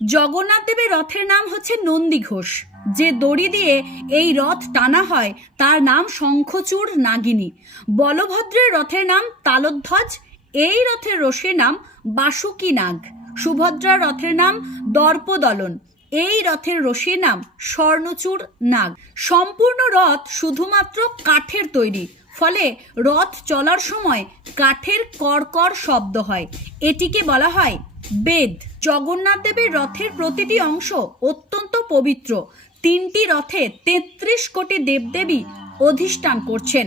জগন্নাথ দেবের রথের নাম হচ্ছে নন্দী ঘোষ। যে দড়ি দিয়ে এই রথ টানা হয়, তার নাম শঙ্খচূড় নাগিনী। বলভদ্রের রথের নাম তালধ্বজ, এই রথের রশির নাম বাসুকি নাগ। সুভদ্রার রথের নাম দর্পদলন, এই রথের রশির নাম স্বর্ণচূড় নাগ। সম্পূর্ণ রথ শুধুমাত্র কাঠের তৈরি, ফলে রথ চলার সময় কাঠের কড়কড় শব্দ হয়। এটিকে বলা হয় বেদ। জগন্নাথ দেবের রথের প্রতিটি অংশ অত্যন্ত পবিত্র। তিনটি রথে তেত্রিশ কোটি দেবদেবী অধিষ্ঠান করছেন।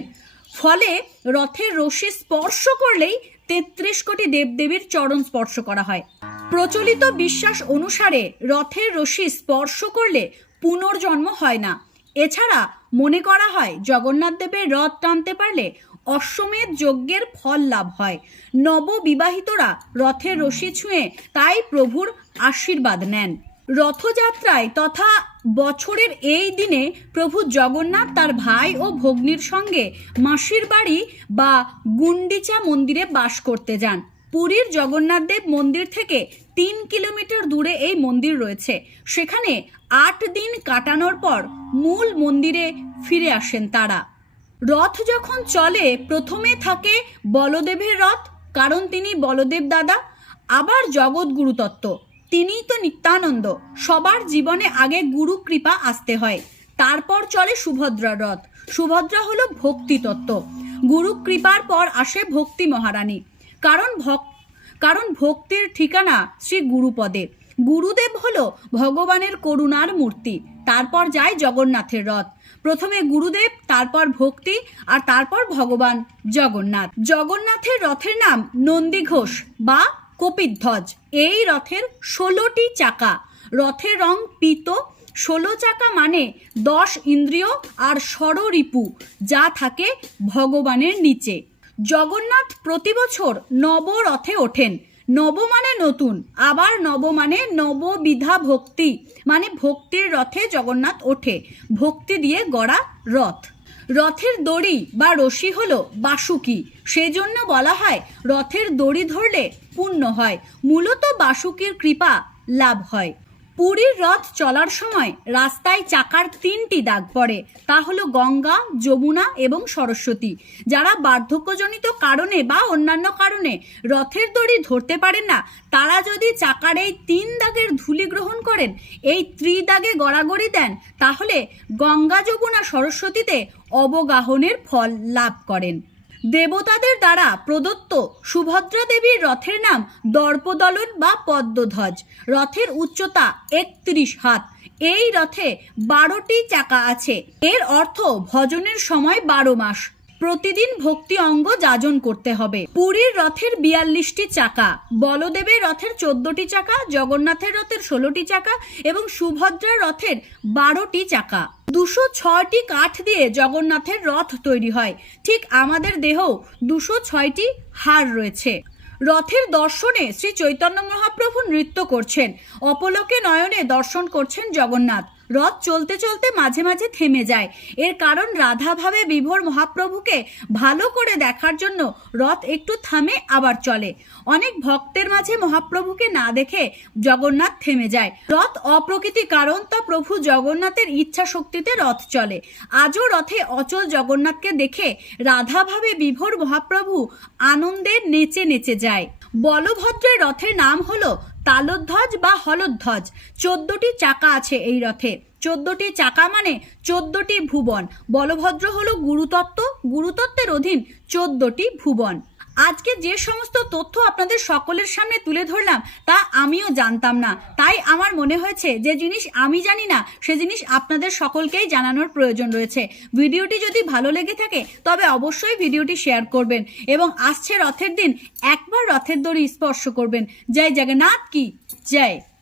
ফলে রথের রশি স্পর্শ করলেই তেত্রিশ কোটি দেবদেবীর চরণ স্পর্শ করা হয়। প্রচলিত বিশ্বাস অনুসারে রথের রশি স্পর্শ করলে পুনর্জন্ম হয় না। এছাড়া মনে করা হয়, জগন্নাথ দেবের রথ টানতে পারলে অশ্বমেধ যজ্ঞের ফল লাভ হয়। নববিবাহিতরা রথের রশি ছুঁয়ে তাই প্রভুর আশীর্বাদ নেন। রথযাত্রায় তথা বছরের এই দিনে প্রভু জগন্নাথ তার ভাই ও ভগ্নির সঙ্গে মাসির বাড়ি বা গুন্ডিচা মন্দিরে বাস করতে যান। পুরীর জগন্নাথ দেব মন্দির থেকে তিন কিলোমিটার দূরে এই মন্দির রয়েছে। সেখানে আট দিন কাটানোর পর মূল মন্দিরে ফিরে আসেন তারা। রথ যখন চলে, প্রথমে থাকে বলদেবের রথ, কারণ তিনি বলদেব দাদা, আবার জগৎ গুরুতত্ত্ব তিনিই তো নিত্যানন্দ। সবার জীবনে আগে গুরু কৃপা আসতে হয়। তারপর চলে সুভদ্রার রথ। সুভদ্রা হলো ভক্তি তত্ত্ব। গুরু কৃপার পর আসে ভক্তি মহারানী। কারণ ভক কারণ ভক্তির ঠিকানা শ্রী গুরুপদে। গুরুদেব হলো ভগবানের করুণার মূর্তি। তারপর যায় জগন্নাথের রথ। প্রথমে গুরুদেব, তারপর ভক্তি, আর তারপর ভগবান জগন্নাথ। জগন্নাথের রথের নাম নন্দী ঘোষ বা কপিধ্বজ। এই রথের ষোলোটি চাকা। রথের রং পিত। ষোলো চাকা মানে দশ ইন্দ্রিয় আর ষড়রিপু যা থাকে ভগবানের নিচে। জগন্নাথ প্রতি বছর নবরথে ওঠেন। নব মানে নতুন, আবার নব মানে নববিধা ভক্তি। মানে ভক্তির রথে জগন্নাথ ওঠে। ভক্তি দিয়ে গড়া রথ। রথের দড়ি বা রশি হলো বাসুকি। সেজন্য বলা হয় রথের দড়ি ধরলে পূর্ণ হয়। মূলত বাসুকির কৃপা লাভ হয়। পুরীর রথ চলার সময় রাস্তায় চাকার তিনটি দাগ পড়ে। তা হলো গঙ্গা, যমুনা এবং সরস্বতী। যারা বার্ধক্যজনিত কারণে বা অন্যান্য কারণে রথের দড়ি ধরতে পারেন না, তারা যদি চাকার এই তিন দাগের ধুলি গ্রহণ করেন, এই ত্রিদাগে গড়াগড়ি দেন, তাহলে গঙ্গা, যমুনা, সরস্বতীতে অবগাহনের ফল লাভ করেন। দেবতাদের দ্বারা প্রদত্ত সুভদ্রা দেবীর রথের নাম দর্পদলন বা পদ্মধ্বজ। রথের উচ্চতা একত্রিশ হাত। এই রথে বারোটি চাকা আছে। এর অর্থ ভজনের সময় বারো মাস। প্রতিদিন ভক্তি অঙ্গ যাজন করতে হবে। পুরীর রথের বিয়াল্লিশটি চাকা, বলদেবের রথের চোদ্দটি চাকা, জগন্নাথের রথের ষোলোটি চাকা এবং সুভদ্রার রথের বারোটি চাকা। দুশো ছয়টি কাঠ দিয়ে জগন্নাথের রথ তৈরি হয়। ঠিক আমাদের দেহেও দুশো ছয়টি হার রয়েছে। রথের দর্শনে শ্রী চৈতন্য মহাপ্রভু নৃত্য করছেন। অপলকে নয়নে দর্শন করছেন জগন্নাথ। রথ চলতে চলতে মাঝে মাঝে থেমে যায়। এর কারণ রাধাভাবে বিভোর মহাপ্রভুকে ভালো করে দেখার জন্য রথ একটু থামে আবার চলে। অনেক ভক্তের মাঝে মহাপ্রভুকে না দেখে জগন্নাথ থেমে যায়। রথ অপ্রকৃতি কারণ তা প্রভু জগন্নাথের ইচ্ছা শক্তিতে রথ চলে। আজও রথে অচল জগন্নাথকে দেখে রাধাভাবে বিভোর মহাপ্রভু আনন্দে নেচে নেচে যায়। বলভদ্রের রথের নাম হলো তালধ্বজ বা হলধ্বজ। চোদ্দটি চাকা আছে এই রথে। চোদ্দটি চাকা মানে চোদ্দটি ভুবন। বলভদ্র হলো গুরুতত্ত্ব। গুরুতত্ত্বের অধীন চোদ্দটি ভুবন। আজকে যে সমস্ত তথ্য আপনাদের সকলের সামনে তুলে ধরলাম, তা আমিও জানতাম না। তাই আমার মনে হয়েছে যে জিনিস আমি জানি না, সে জিনিস আপনাদের সকলকেই জানানোর প্রয়োজন রয়েছে। ভিডিওটি যদি ভালো লেগে থাকে, তবে অবশ্যই ভিডিওটি শেয়ার করবেন এবং আসছে রথের দিন, একবার রথের দড়ি স্পর্শ করবেন। জয় জগন্নাথ কি? জয়।